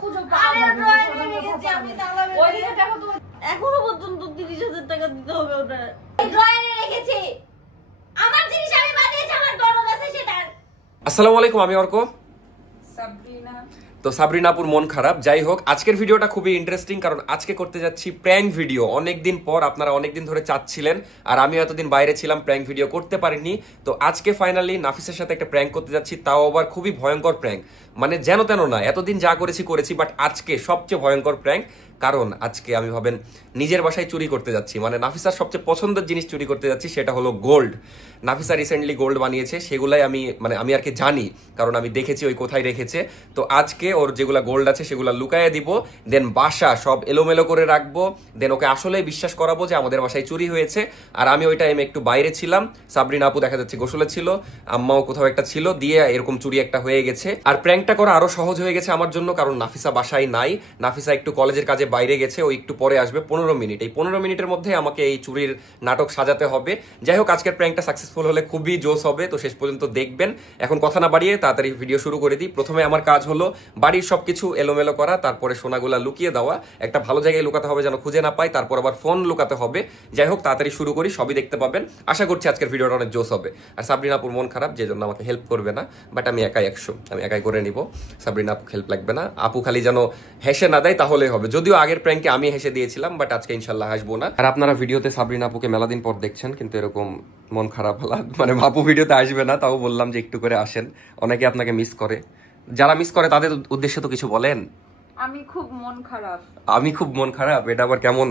খুঁজো আরে ড্রয়ারে রেখেছি আমি তাহলে ওইদিকে দেখো তো এখনো পর্যন্ত 30,000 টাকা দিতে হবে ওটা ড্রয়ারে রেখেছি আমার জিনিস আমি বানিয়েছি আমার দরদ আছে সেটা আসসালামু আলাইকুম আমি অর্ক সাবরিনা তো সাবরিনা আপুর মন খারাপ যাই হোক আজকের ভিডিওটা খুবই ইন্টারেস্টিং কারণ আজকে করতে যাচ্ছি প্র্যাঙ্ক ভিডিও অনেকদিন পর আপনারা অনেকদিন ধরে চাচ্ছিলেন আর আমি এতদিন বাইরে ছিলাম প্র্যাঙ্ক ভিডিও করতে পারিনি তো আজকে ফাইনালি নাফিসের সাথে একটা প্র্যাঙ্ক করতে যাচ্ছি তাও আবার খুবই ভয়ঙ্কর প্র্যাঙ্ক মানে যেন তেন না এতদিন যা করেছি বাট আজকে সবচেয়ে ভয়ঙ্কর প্র্যাঙ্ক কারণ আজকে আমি ভাবেন নিজের বাসায় চুরি করতে যাচ্ছি মানে নাফিসার সবচেয়ে পছন্দের জিনিস চুরি করতে যাচ্ছি সেটা হলো গোল্ড নাফিসা রিসেন্টলি গোল্ড বানিয়েছে সেগুলাই আমি আর কি জানি কারণ আমি দেখেছি ওই কোথায় রেখেছে তো আজকে ওর যেগুলা গোল্ড আছে সেগুলা লুকায়ে দিব দেন বাসা সব এলোমেলো করে রাখবো দেন ওকে আসলেই বিশ্বাস করাবো যে আমাদের বাসায় চুরি হয়েছে আর আমি ওই টাইমে একটু বাইরে ছিলাম সাবরিনা আপু দেখা যাচ্ছে গোসলে ছিল আম্মাও কোথাও একটা ছিল দিয়ে এরকম চুরি একটা হয়ে গেছে আর প্র্যাঙ্কটা করা আরো সহজ হয়ে গেছে আমার জন্য কারণ নাফিসা বাসায় নাই নাফিসা একটু কলেজের কাজে বাইরে গেছে ও একটু পরে আসবে 15 মিনিট এই 15 মিনিটের মধ্যে আমাকে এই চুরির নাটক সাজাতে হবে যাই হোক আজকের প্র্যাঙ্কটা সাকসেসফুল হলে খুবই জোশ হবে তো শেষ পর্যন্ত দেখবেন এখন কথা না বাড়িয়ে তাড়াতাড়ি ভিডিও শুরু করে দিই প্রথমে আমার কাজ হলো বাড়ির সবকিছু এলোমেলো করা তারপরে সোনাগুলা লুকিয়ে দেওয়া একটা ভালো জায়গায় লুকাতে হবে যেন খুঁজে না পাই তারপর আবার ফোন লুকাতে হবে যাই হোক তাড়াতাড়ি শুরু করি সবই দেখতে পাবেন আশা করছি আজকের ভিডিওটা অনেক জোশ হবে আর সাবরিনা আপুর মন খারাপ যে জন্য আমাকে হেল্প করবে না বাট আমি একাই 100 আমি একাই করে নিব সাবরিনা আপু হেল্প লাগবে না আপু খালি যেন হেসে না দেয় তাহলেই হবে যদিও আগের প্র্যাঙ্কে আমি হেসে দিয়েছিলাম বাট আজকে ইনশাল্লাহ হাসবো না আর আপনারা ভিডিওতে সাবরিনা আপুকে মেলা দিন পর দেখছেন কিন্তু এরকম মন খারাপ মানে আপু ভিডিওতে আসবে না তাও বললাম যে একটু করে আসেন অনেকে আপনাকে মিস করে যারা মিস করে তাদের উদ্দেশ্যে তো কিছু বলেন আমি খুব মন খারাপ এটা আবার কেমন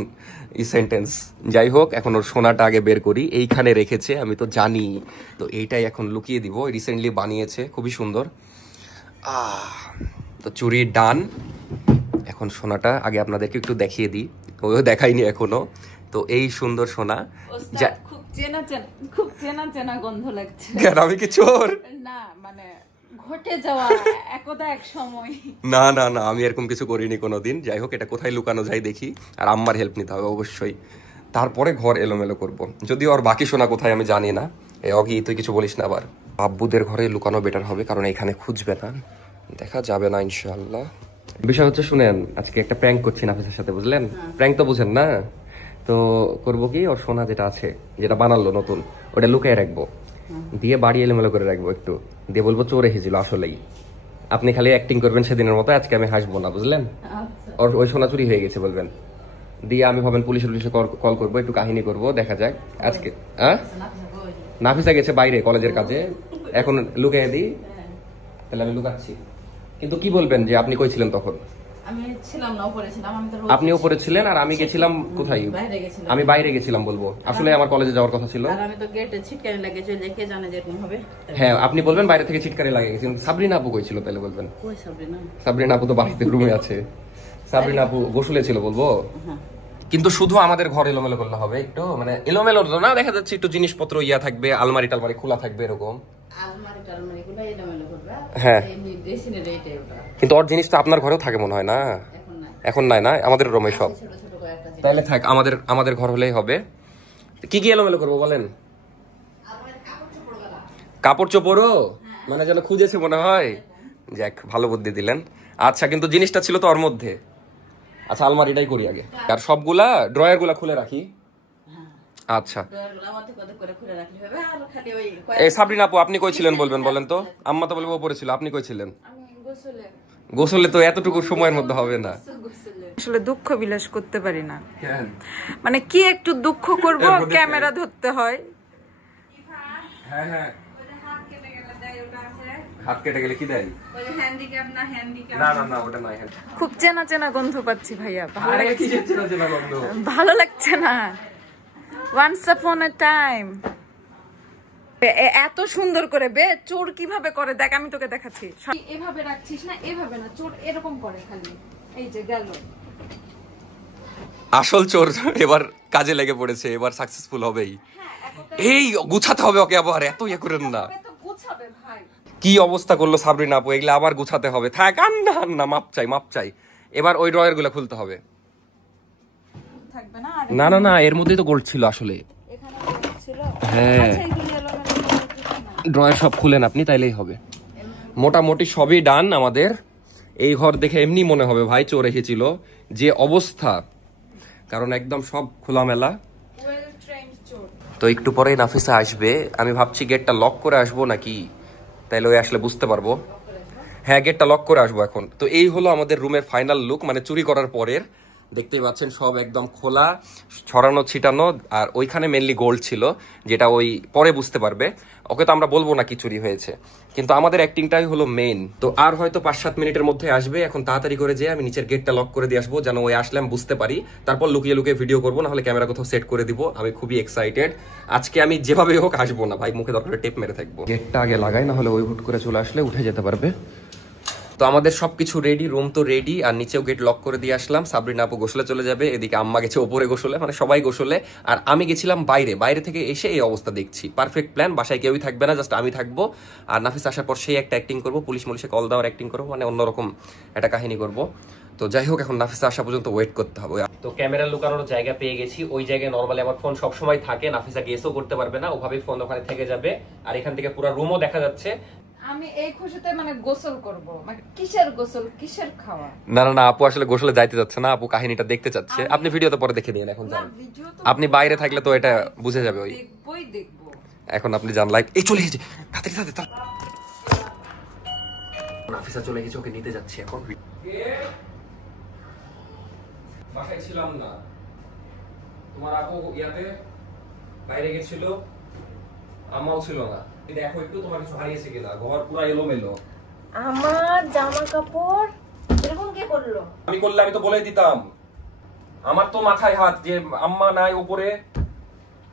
এই সেন্টেন্স যাই হোক এখন ওর সোনাটা আগে বের করি এইখানে রেখেছে আমি তো জানি তো এইটাই এখন লুকিয়ে দিব রিসেন্টলি বানিয়েছে খুবই সুন্দর তো চুরি ডান এখন সোনাটা আগে আপনাদেরকে একটু দেখিয়ে দিই ওও দেখাইনি এখনো তো এই সুন্দর সোনা খুব চেনা গন্ধ লাগছে কেন আমি কি চোর না মানে ঘটে যাওয়া একদা এক সময় না আমি এরকম কিছু করিনি কোনোদিন যাই হোক এটা কোথায় লুকানো যায় দেখি আর আম্মার হেল্প নিতে হবে অবশ্যই তারপরে ঘর এলোমেলো করব যদিও আর বাকি সোনা কোথায় আমি জানি না অগি তুই কিছু বলিস না আবার আব্বুদের ঘরে লুকানো বেটার হবে কারণ এখানে খুঁজবে না দেখা যাবে না ইনশাআল্লাহ বিষয় হচ্ছে শুনেন আজকে একটা প্র্যাঙ্ক করছি নাফিসের সাথে বুঝলেন প্র্যাঙ্ক তো বুঝেন না তো করবো কি ওর সোনা যেটা আছে যেটা বানালো নতুন ওটা লুকিয়ে রাখবো দিয়ে বাড়ি এলোমেলো করে রাখবো একটু দিয়ে বলবো চোর এসেছিল আসলেই আপনি খালি অ্যাক্টিং করবেন সেদিনের মতো আজকে আমি হাসবো না বুঝলেন ওর ওই সোনা চুরি হয়ে গেছে বলবেন দিয়ে আমি ভাবেন পুলিশে কল করবো একটু কাহিনী করবো দেখা যাক আজকে নাফিসা গেছে বাইরে কলেজের কাজে এখন লুকিয়ে দিই তাহলে আমি লুকাচ্ছি কিন্তু কি বলবেন যে আপনি কই ছিলেন তখন আপনি উপরে ছিলেন আর আমি গেছিলাম কোথায় আমি বাইরে গেছিলাম বলবো আসলে আমার কলেজে যাওয়ার কথা ছিল হ্যাঁ আপনি বলবেন বাইরে থেকে ছিটকারি লাগে গেছে সাবরিনা আপু কই ছিল তাহলে বলবেন সাবরিনা আপু তো বাড়িতে রুমে আছে সাবরিনা আপু গোসলে ছিল বলবো কিন্তু শুধু আমাদের ঘর এলোমেলো করলে হবে একটু মানে এলোমেলো না দেখা যাচ্ছে একটু জিনিসপত্র ইয়া থাকবে আলমারি টালমারি খোলা থাকবে এরকম হ্যাঁ কিন্তু ওর জিনিস তো আপনার ঘরেও থাকে মনে হয় না এখন নাই না আমাদের রুমে সব তাহলে থাক আমাদের ঘর হলেই হবে কি এলোমেলো করবো বলেন কাপড় চোপড়ও মানে যেন খুঁজেছে মনে হয় যাক ভালো বুদ্ধি দিলেন আচ্ছা কিন্তু জিনিসটা ছিল তো ওর মধ্যে আচ্ছা আলমারিটাই করি আগে আর সবগুলা ড্রয়ার গুলা খুলে রাখি আচ্ছা এই সাবরিনা আপু আপনি কই ছিলেন বলবেন বলেন তো আম্মা তো বলবো উপরে ছিল আপনি কই ছিলেন গোসলে তো এতটুকু সময়ের মধ্যে হবে না আসলে দুঃখ বিলাস করতে পারি না মানে কি একটু দুঃখ করব ক্যামেরা ধরতে হয় হ্যাঁ হাত কেটে গেলে কি দেয় না ওটা নাই খুব চেনা গন্ধ পাচ্ছি ভাইয়া ভালো লাগছে না Once upon a time এত সুন্দর করে বে চোর কিভাবে করে দেখ আমি তোকে দেখাচ্ছি এভাবে রাখছিস না এভাবে না চোর এরকম করে খালি এই যে গেল আসল চোর এবার কাজে লেগে পড়েছে এবার সাকসেসফুল হবেই এই গুছাতে হবে ওকে আবার এত ইয়ে করেন না কি অবস্থা করলো সাবরিনা আপু এগুলা আবার গুছাতে হবে থাক না মাপ চাই এবার ওই ড্রয়ার গুলা খুলতে হবে না এর মধ্যেই তো গোল্ড ছিল আসলে হ্যাঁ ড্রয়ার সব খুলেন আপনি তাইলেই হবে মোটামুটি সবই ডান আমাদের এই ঘর দেখে এমনি মনে হবে ভাই চোর রেখেছিল, যে অবস্থা, কারণ একদম সব খোলামেলা। তো একটু পরেই নাফিসা আসবে, আমি ভাবছি গেটটা লক করে আসবো নাকি, তাইলে ওই আসলে বুঝতে পারবো। হ্যাঁ, গেটটা লক করে আসবো এখন। তো এই হলো আমাদের রুমের ফাইনাল লুক, মানে চুরি করার পরের। দেখতেই পাচ্ছেন সব একদম খোলা, ছড়ানো ছিটানো, আর ওইখানে মেনলি গোল্ড ছিল, যেটা ওই পরে বুঝতে পারবে। ওকে তো আমরা বলবো না কি চুরি হয়েছে, কিন্তু আমাদের অ্যাক্টিংটাই হলো মেইন। তো আর হয়তো 5-7 মিনিটের মধ্যে আসবে। এখন তাড়াতাড়ি করে যে আমি নিচের গেটটা লক করে দিয়ে আসবো, যেন ওই আসলে আমি বুঝতে পারি, তারপর লুকিয়ে লুকিয়ে ভিডিও করবো, নাহলে ক্যামেরা কোথাও সেট করে দিব। আমি খুবই এক্সাইটেড। আজকে আমি যেভাবে হোক আসবো না ভাই, মুখে দরকার টেপ মেরে থাকবো। গেটটা আগে লাগাই, না হলে ওই হুট করে চলে আসলে উঠে যেতে পারবে। তো আমাদের সবকিছু রেডি, রুম তো রেডি, আর নিচেও গেট লক করে দিয়ে আসলাম। সাবরিনা আপু গোসলে চলে যাবে, এদিকে আম্মা গেছে ওপরে গোসলে, মানে সবাই গোসলে, আর আমি গেছিলাম বাইরে। বাইরে থেকে এসে এই অবস্থা দেখছি। পারফেক্ট প্ল্যান, বাসায় কেউই থাকবে না, জাস্ট আমি থাকবো। আর নাফিস আসার পর সেই একটা অ্যাক্টিং করবো, পুলিশ মুলিশে কল দেওয়ার অ্যাক্টিং করবো, মানে অন্যরকম একটা কাহিনী করবো। তো যাই হোক, এখন নাফিসা আসা পর্যন্ত ওয়েট করতে হবে। তো ক্যামেরা লুকানোর জায়গা পেয়ে গেছি। ওই জায়গায় নরমালি আমার ফোন সবসময় থাকে, নাফিসা গেসও করতে পারবে না, ওভাবেই ফোন ওখানে থেকে যাবে। আর এখান থেকে পুরো রুমও দেখা যাচ্ছে। আমি এই খুশিতে মানে গোসল করব, মানে কিসের গোসল, কিসের খাওয়া? না না না, আপু আসলে গোসলে যাইতে যাচ্ছে না, আপু কাহিনীটা দেখতে চাচ্ছে। আপনি ভিডিওতে পরে দেখে নিন, এখন যান। আপনি বাইরে থাকলে তো এটা বুঝে যাবে। ওই দেখবো এখন আপনি যান লাইভ। এই চলে এসেছে, তাড়াতাড়ি তাড়াতাড়ি। নাফিসা চলে গেছে, ওকে নিতে যাচ্ছি এখন। বাসায় ছিলাম না, তোমার আপু ইয়াতে বাইরে গেছিল, আমাও ছিল না। দেখো একটু তোমার কিছু হারিয়েছে কিনা, ঘর পুরো এলোমেলো। আমার জামা কাপড় এরকম কে করলো? আমি করলে আমি তো বলেই দিতাম। আমার তো মাথায় হাত যে আম্মা নাই উপরে,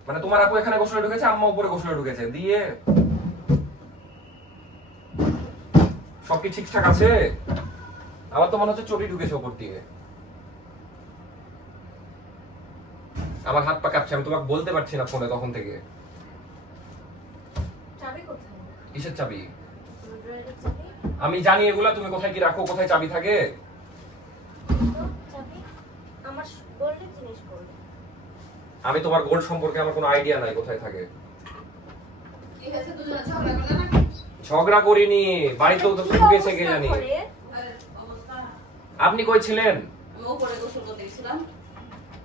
মানে তোমার আপু এখানে গোসলে ঢুকেছে, আম্মা উপরে গোসলে ঢুকেছে, দিয়ে সব কি ঠিকঠাক আছে? আমার তো মনে হচ্ছে চুরি ঢুকেছে উপর দিয়ে। আমার হাত পা কাঁপছে, আমি তোমাকে বলতে পারছি না ফোনে তখন থেকে। চাবি কোথায়? কিসের চাবি? ড্রয়ারের চাবি। আমি জানি এগুলা, তুমি কোথায় কি রাখো, কোথায় চাবি থাকে। চাবি আমার গোল্ডের জিনিস করবে। আমি তোমার গোল্ড সম্পর্কে আমার কোনো আইডিয়া নাই কোথায় থাকে। কি হয়েছে, দুজনে ঝগড়া করলে নাকি? ঝগড়া করিনি, বাড়িতেও তো ঢুকেছে কে জানি। আপনি কই ছিলেন? আমি উপরে গোসল করতে গেছিলাম,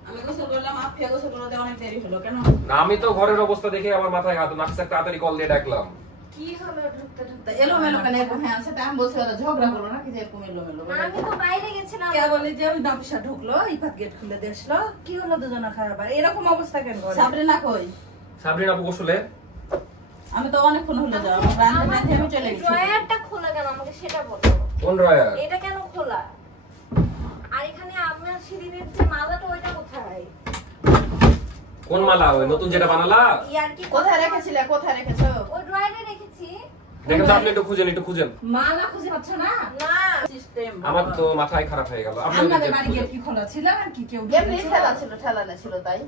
আমি গোসল করলাম, আফিয়া গোসল করতে অনেক দেরি হলো। কেন? না, আমি তো ঘরের অবস্থা দেখে আমার মাথায় হাত, নাফিসা তাড়াতাড়ি কল দিয়ে ডাকলাম। কি হলো ঢুকতে ঢুকতে? এলোমেলো কেন এরকম হয়ে আছে? আমি বলছি ওরা ঝগড়া করলো নাকি যে এরকম এলোমেলো? আমি তো বাইরে গেছিলাম। কে বলে যে ওই নাফিসা ঢুকলো, ইফাত গেট খুলে দিয়েছিল, কি হলো দুজনে খারাপ? আর এরকম অবস্থা কেন করে? সাবরিনা কই? সাবরিনা আপু গোসলে। আমি তো অনেকক্ষণ হলো যাও, রান্না রাঁধে আমি চলে গেছি। ড্রয়ারটা খোলা কেন আমাকে সেটা বলো। কোন ড্রয়ার? এটা কেন খোলা? আর এখানে আমার সেদিনের যে মালাটা ওইটা কোথায়? কোন মালা? ওই নতুন যেটা বানালা? ইয়ার কি কোথায় রেখেছিলে? কোথায় রেখেছো? ওই ড্রয়ারে রেখেছি। দেখেন তো, আপনি একটু খুঁজেন, একটু খুঁজেন। মালা খুঁজে পাচ্ছ না? না সিস্টেম আমার তো মাথায় খারাপ হয়ে গেল। আপনি আমাদের বাড়ি গেট কি খোলা ছিল আর কি কেউ এমনি ঠেলা ছিল, ঠেলা ছিল তাই।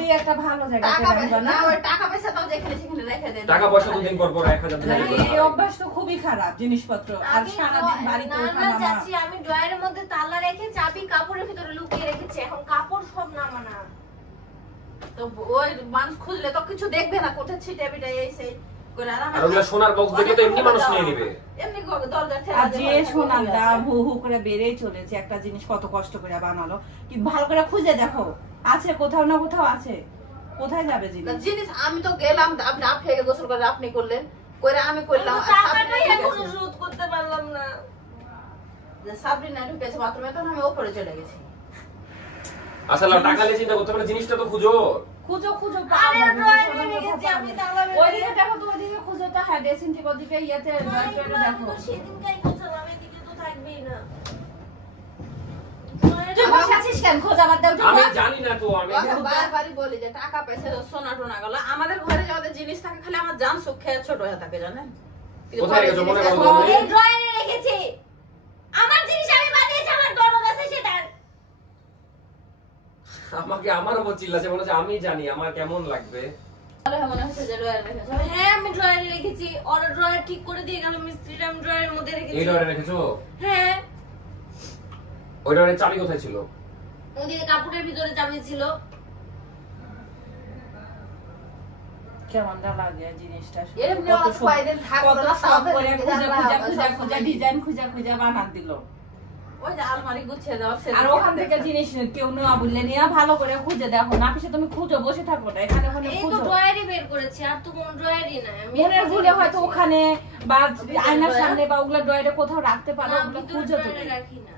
দুই একটা ভালো জায়গা টাকা থেকে পয়সা আনবা না, না? ওই টাকা পয়সা তাও যেখানে সেখানে রেখে দেন। টাকা পয়সা দুদিন পর পর 1000 না, টাকা এই অভ্যাস তো খুবই খারাপ জিনিসপত্র। আর আমি সারাদিন বাড়িতে না না ওঠানামা। চাচি, আমি ড্রয়ারের মধ্যে তালা রেখে চাবি কাপড়ের ভিতরে লুকিয়ে রেখেছি। এখন কাপড় সব নামানা। তো ওই মানুষ খুঁজলে তো কিছু দেখবে না, কোথায় ছিটে বিটে এই সেই করে। আর আর ওগুলা সোনার বক্স দেখে তো এমনি মানুষ নিয়ে নিবে। এমনি দরজা ঠেলা আর দিয়ে যে সোনার দাম হু হু করে বেড়েই চলেছে। একটা জিনিস কত কষ্ট করে বানালো, কি ভালো করে খুঁজে দেখো, আছে কোথাও না কোথাও আছে। কোথায় যাবে জিনিস? জিনিস আমি তো গেলাম, আপনি আফিয়াকে গোসল করে আপনি করলেন, করে আমি করলাম। আর টাকাটাই সাবরিনা এখনো ঢুকেছে। শোধ করতে পারলাম না। যে সাবরিনা ঢুকেছে বাথরুমে, তখন আমি উপরে চলে গেছি। আসলে টাকা নিয়ে চিন্তা করতে পারে, জিনিসটা তো খুঁজো। খুঁজো খুঁজো, আরে ড্রয়ারে রেখেছি আমি তালা মেরে। ওইদিকে দেখো তো, ওইদিকে খুঁজো তো। হ্যাঁ, ড্রেসিং টেবিল ওদিকে ইয়েতে ড্রয়ারে দেখো। সেদিনকাই খোঁজলাম, এদিকে তো থাকবেই না। তুই বসে আছিস কেন? খোঁজা বাদ দাও। আমি জানি না তো, আমি বারবারই বলি যে টাকা পয়সা সোনা টোনা গেল। আমাদের ঘরে যাদের জিনিস থাকে খালি আমার জান সুখ খেয়ে ছোট হয়ে থাকে, জানেন? কিন্তু কোথায় ঘরের রেখেছো? মনে জিনিস করো এখন- তো। এই ড্রয়ারে রেখেছি। আমার জিনিস আমি বানিয়েছি, আমার দরদ আছে সেটার। আমাকে আমার উপর চিল্লাছে, মনে হচ্ছে আমি জানি আমার কেমন লাগবে। মনে হচ্ছে যে ড্রয়ারে রেখেছো। হ্যাঁ আমি ড্রয়ারে রেখেছি। ওর ড্রয়ার ঠিক করে দিয়ে গেল মিস্ত্রিটা, আমি ড্রয়ারের মধ্যে রেখেছি। এই ড্রয়ারে রেখেছো? হ্যাঁ, ওই ড্রয়ারের চাবি কোথায় ছিল? ওদিকে কাপড়ের ভিতরে চাবি ছিল। কেমন লাগে জিনিসটা? এমনি আমার কয়েকদিন থাকলো কত না, শখ তাও করে দেখি খুঁজে জানলা খুঁজে সব খুঁজে সময় খুঁজে ডিজাইন খুঁজে খুঁজে বানাত দিল। ওই যে আলমারি গুছিয়ে দেওয়া আর ওখান থেকে জিনিস কেউ নেওয়া বললে নিয়ে ভালো করে খুঁজে দেখো না, পিছে তুমি খুঁজো, বসে থাকো না, এখানে ওখানে এই তো খুঁজো। ড্রয়ারই বের করেছি, আর তো কোনো ড্রয়ারই নাই। আমি মনের ভুলে হয়তো ওখানে বা আয়নার সামনে বা ওগুলা ড্রয়ারে কোথাও রাখতে পারো, না, ওগুলো ভিতরে খুঁজো ড্রয়ারে তুমি। রাখি না।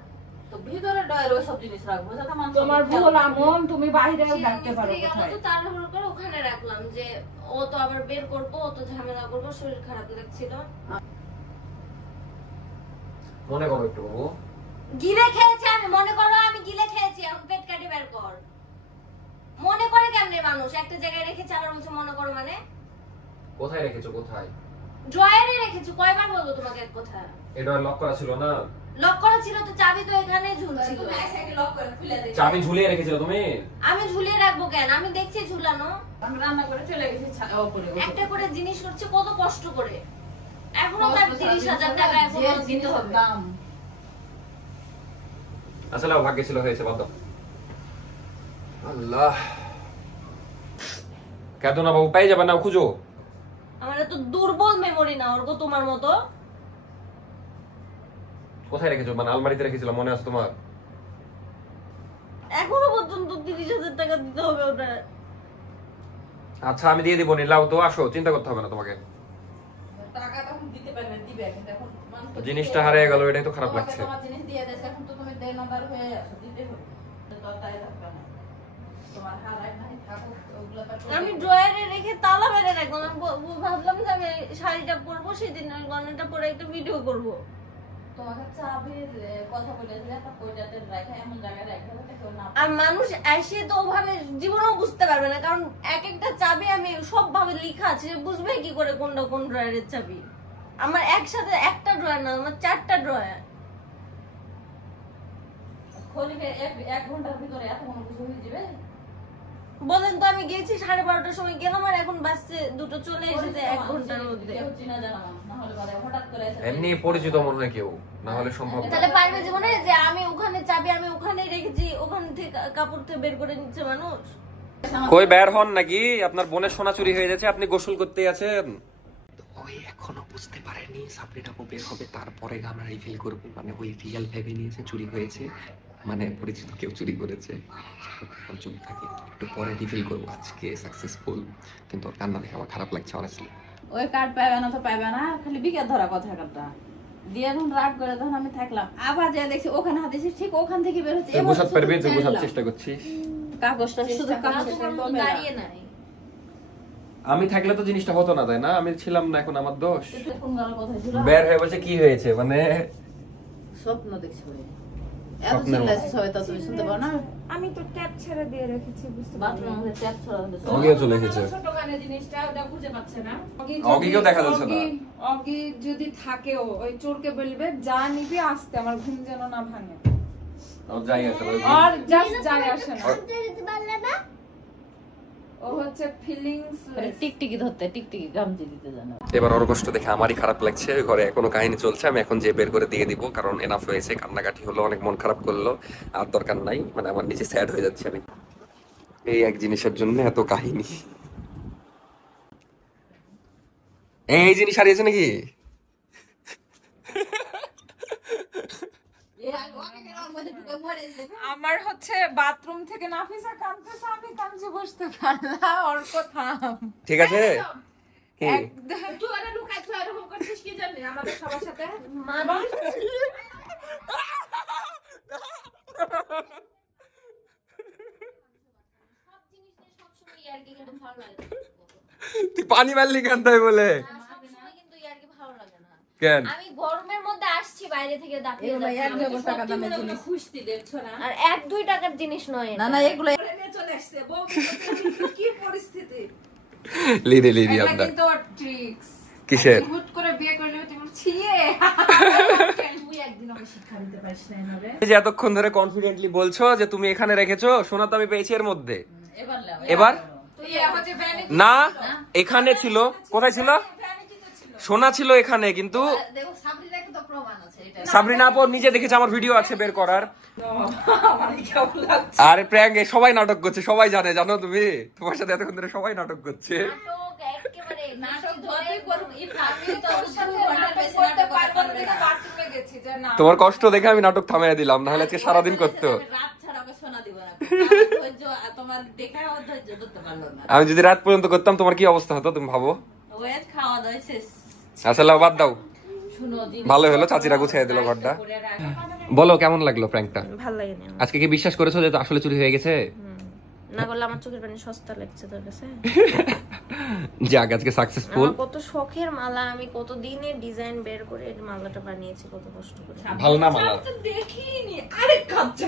তো ভিতরে ডয়ের ওই সব জিনিস রাখবো যাতে মানুষ তোমার ভুল আমন, তুমি বাইরেও রাখতে পারো মিস্ত্রি গেল কোথায়। তো তাড়াহুড়ো করে ওখানে রাখলাম, যে ও তো আবার বের করবো, ও তো ঝামেলা করবো, শরীর খারাপ লাগছিল। মনে করো একটু বাবু। গিলে খেয়েছি আমি, মনে করো আমি গিলে খেয়েছি, এখন পেট কাটি বের কর। মনে করে কেমনে মানুষ? একটা জায়গায় রেখেছে আবার বলছে মনে করো, মানে কোথায় রেখেছো? কোথায়? ড্রয়ারে রেখেছি, কয়বার বলবো তোমাকে এক কথা? এটা লক করা ছিল না? লক করা ছিল তো, চাবি তো এখানে ঝুলছিল। লক করে খুলে দিই। চাবি ঝুলিয়ে রেখেছিল তুমি? আমি ঝুলিয়ে রাখবো কেন? আমি দেখছি ঝুলানো। আমি রান্না করে চলে গেছি উপরে। একটা করে জিনিস করছে কত কষ্ট করে, এখনো তার 30,000 টাকা এখনো দিতে হবে। দাম আসলে ভাগ্য ছিল, হয়েছে, বাদ দাও। আল্লাহ, কেন না বাবু, পেয়ে যাবে না, খুঁজো। আমার এত দুর্বল মেমোরি না ওর গো তোমার মতো। কোথায় রেখেছো? মানে আলমারিতে রেখেছিলাম, মনে আছে তোমার? এখনো পর্যন্ত 30,000 টাকা দিতে হবে ওটা। আচ্ছা আমি দিয়ে দিব, নিলাও তো, আসো, চিন্তা করতে হবে না তোমাকে। টাকা তখন দিতে পারবে, দিবে, কিন্তু এখন মানুষ তো জিনিসটা হারিয়ে গেল, এটাই তো খারাপ তোমাকে লাগছে। তোমার জিনিস দিয়ে দেয়, এখন তো তুমি দেয় নাম্বার হয়ে আছো, দিতে হবে। তো তাই থাকবে না, তোমার হারাই নাই থাকুক, ওগুলো তো আমি ড্রয়ারে রেখে তালা মেরে রাখলাম। আমি ভাবলাম যে আমি শাড়িটা পরবো, সেদিন ওই গয়নাটা পরে একটা ভিডিও করবো। তোমাকে চাবির কথা বলেছিল, একটা পয়টাতে রাখা, এমন জায়গায় রাখা যাতে কেউ না আর মানুষ এসে তো ওভাবে জীবনেও বুঝতে পারবে না, কারণ এক একটা চাবি আমি সব ভাবে লেখা আছে, বুঝবে কি করে কোনটা কোন ড্রয়ারের চাবি? আমার একসাথে একটা ড্রয়ার না, আমার 4টা ড্রয়ার। খোলিবে। এক ঘন্টার ভিতরে এত কোনো কিছু হয়ে যাবে? বলেন তো, আমি গেছি 12:30টার সময় গেলাম, আর এখন বাসে দুটো চলে এসেছে 1 ঘন্টার মধ্যে। কেউ চেনা জানা মানুষ না হলে পরে হঠাৎ করে এসে এমনি পরিচিত মনে হয় কেউ, না হলে সম্ভব না। তাহলে পারবে জীবনে যে আমি ওখানে চাবি আমি ওখানে রেখেছি, ওখান থেকে কাপড় থেকে বের করে নিচ্ছে মানুষ? কই বের হন নাকি? আপনার বোনের সোনা চুরি হয়ে যাচ্ছে, আপনি গোসল করতে আছেন। ওই এখনো বুঝতে পারেনি সাবরিনা আপু বের হবে, তারপরে আমরা রিভিল করব। মানে ওই রিয়েল ভেবে নিয়েছে চুরি হয়েছে, মানে পরিচিত কেউ চুরি করেছে। চুরি থাকে, একটু পরে রিভিল করব। আজকে সাকসেসফুল, কিন্তু ওর কান্না দেখে আমার খারাপ লাগছে অনেস্টলি। ওই কার্ড পাইবে না তো পাইবে না, খালি বিকেট ধরা কথা কাটটা দিয়ে এখন রাগ করে তখন আমি থাকলাম। আবার যা দেখছি ওখানে হাতেছি, ঠিক ওখান থেকে বের হচ্ছে। বুঝাতে পারবি যে বুঝার চেষ্টা করছি। কাগজটা শুধু তোমার মতো দাঁড়িয়ে নাই। আমি থাকলে তো জিনিসটা হতো না, তাই না? আমি ছিলাম না, এখন আমার দোষ। কোন গেল কোথায় ছিল? বের হয়ে বলছে কি হয়েছে, মানে স্বপ্ন দেখছি বলে এত চিল্লাছিস সবাই, তো তুমি শুনতে পাও না? আমি তো ট্যাপ ছেড়ে দিয়ে রেখেছি, বুঝতে পারছি। বাথরুমে ট্যাপ ছড়া দিতে অগিও চলে এসেছে। ছোট কানে জিনিসটা ওটা খুঁজে পাচ্ছে না। অগিকেও দেখা যাচ্ছে না। অগি যদি থাকেও ওই চোরকে বলবে যা নিবি আসতে, আমার ঘুম যেন না ভাঙে। ও যাই আছে আর জাস্ট যায় আসে না, ও হচ্ছে ফিলিংস। টিকটিকি ধরতে, টিকটিকি গামজি দিতে জানো। এবার ওর কষ্ট দেখে আমারই খারাপ লাগছে। ঘরে এখনো কাহিনী চলছে, আমি এখন যে বের করে দিয়ে দিব, কারণ এনাফ হয়েছে। কান্নাকাটি হলো, অনেক মন খারাপ করলো, আর দরকার নাই। মানে আমার নিজে স্যাড হয়ে যাচ্ছে আমি, এই এক জিনিসের জন্য এত কাহিনী। এই জিনিস হারিয়েছে নাকি? আমার হচ্ছে বাথরুম থেকে নাফিসা কাঁদতেছে, আমি কাঁদছি, বুঝতে পারলাম ওর কথা। ঠিক আছে কি তুই আরে লুকাই তুই এরকম করছিস কি জানি আমাদের সবার সাথে? সব জিনিস নিয়ে সবসময় ইয়ার্কি, কিন্তু ভালো লাগে না। তুই পানি মারলি কেন তাই বলে? সবসময় কিন্তু ইয়ার্কি ভালো লাগে না। কেন? আমি গরমের মধ্যে আসছি বাইরে থেকে দাপিয়ে এগুলো যাচ্ছি। 1 টাকা দামের জিনিস। খুশতি দেখছো না? আর 1-2 টাকার জিনিস নয় এটা। না না, এগুলো নিয়ে চলে আসছে বউ, কি পরিস্থিতি। লিরে লিরে এটা আপনার কিন্তু ওর ট্রিক্স। কিসের? হুট করে বিয়ে করে নেবে তুমি, ছিয়ে তুই একদিন ওকে শিক্ষা দিতে পারিস না এভাবে। এই যে এতক্ষণ ধরে কনফিডেন্টলি বলছো যে তুমি এখানে রেখেছো, সোনা তো আমি পেয়েছি এর মধ্যে। এবার লাও। এবার তুই হচ্ছে ভ্যানিটি না, এখানে ছিল। কোথায় ছিল? সোনা ছিল এখানে, কিন্তু দেখো সাবরিনা তো প্রমাণ আছে এটা। সাবরিনা আপু নিজে দেখেছে, আমার ভিডিও আছে বের করার। আরে প্র্যাঙ্ক, সবাই নাটক করছে, সবাই জানে, জানো তুমি? তোমার সাথে এতক্ষণ ধরে সবাই নাটক করছে। নাটক একেবারে নাটক ধরে যতই করুক, আমি তো তোর সাথে নাটক করতে পারবো না দেখে বাথরুমে গেছি যে না তোমার কষ্ট দেখে আমি নাটক থামাইয়া দিলাম, নাহলে আজকে সারাদিন করতো। আমি রাত ছাড়া ওকে শোনা দিব না। ধৈর্য তোমার দেখে ও ধৈর্য ধরতে পারলো না। আমি যদি রাত পর্যন্ত করতাম তোমার কি অবস্থা হতো তুমি ভাবো। ওয়েজ খাওয়া দাওয়া শেষ। আসলে বাদ দাও, শুনো ভালো হলো চাচিরা গুছিয়ে দিল ঘরটা। বলো কেমন লাগলো প্র্যাঙ্কটা? ভালো লাগেনি আমার। আজকে কি বিশ্বাস করেছো যে আসলে চুরি হয়ে গেছে? না করলে আমার চোখের পানি সস্তা লাগছে তোর কাছে। যাক আজকে সাকসেসফুল। আমার কত শখের মালা, আমি কত দিনের ডিজাইন বের করে এই মালাটা বানিয়েছি কত কষ্ট করে। ভালো না মালা? দেখিনি আরে কাচ্চা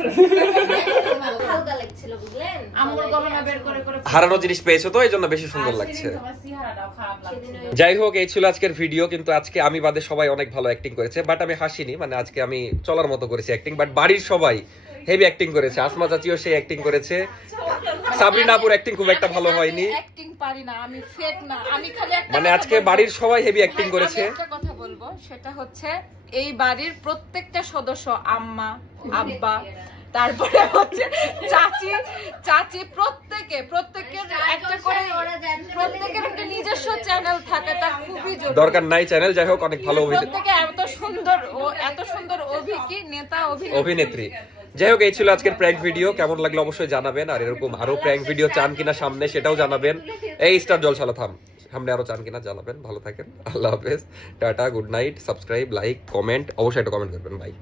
হালকা লাগছিল বুঝলেন আমুর গহনা বের করে করে হারানো জিনিস পেয়েছো তো এই জন্য বেশি সুন্দর লাগছে। তোমার চেহারাটাও খারাপ লাগছে। যাই হোক, এই ছিল আজকের ভিডিও। কিন্তু আজকে আমি বাদে সবাই অনেক ভালো অ্যাক্টিং করেছে, বাট আমি হাসিনি, মানে আজকে আমি চলার মতো করেছি অ্যাক্টিং, বাট বাড়ির সবাই হেভি অ্যাক্টিং করেছে। আসমা চাচিও সেই অ্যাক্টিং করেছে, সাবরিনা আপুর অ্যাক্টিং খুব একটা ভালো হয়নি। অ্যাক্টিং পারি না, আমি ফেক না, আমি খালি একটা মানে আজকে বাড়ির সবাই হেভি অ্যাক্টিং করেছে। আমি একটা কথা বলবো, সেটা হচ্ছে এই বাড়ির প্রত্যেকটা সদস্য, আম্মা, আব্বা, তারপরে হচ্ছে চাচি, চাচি প্রত্যেকের একটা করে প্রত্যেকের একটা নিজস্ব চ্যানেল থাকাটা খুবই জরুরি। দরকার নাই চ্যানেল, যাই হোক অনেক ভালো অভিনেত্রী, প্রত্যেকে এত সুন্দর নেতা অভিনেত্রী। যাই হোক, এই ছিল আজকের প্র্যাঙ্ক ভিডিও। কেমন লাগলো অবশ্যই জানাবেন, আর এরকম আরো প্র্যাঙ্ক ভিডিও চান কিনা সামনে সেটাও জানাবেন। এই স্টার জলসালা থাম সামনে আরো চান কিনা জানাবেন। ভালো থাকেন, আল্লাহ হাফেজ, tata, good night. Subscribe, like, comment, অবশ্যই একটা কমেন্ট করবেন। বাই।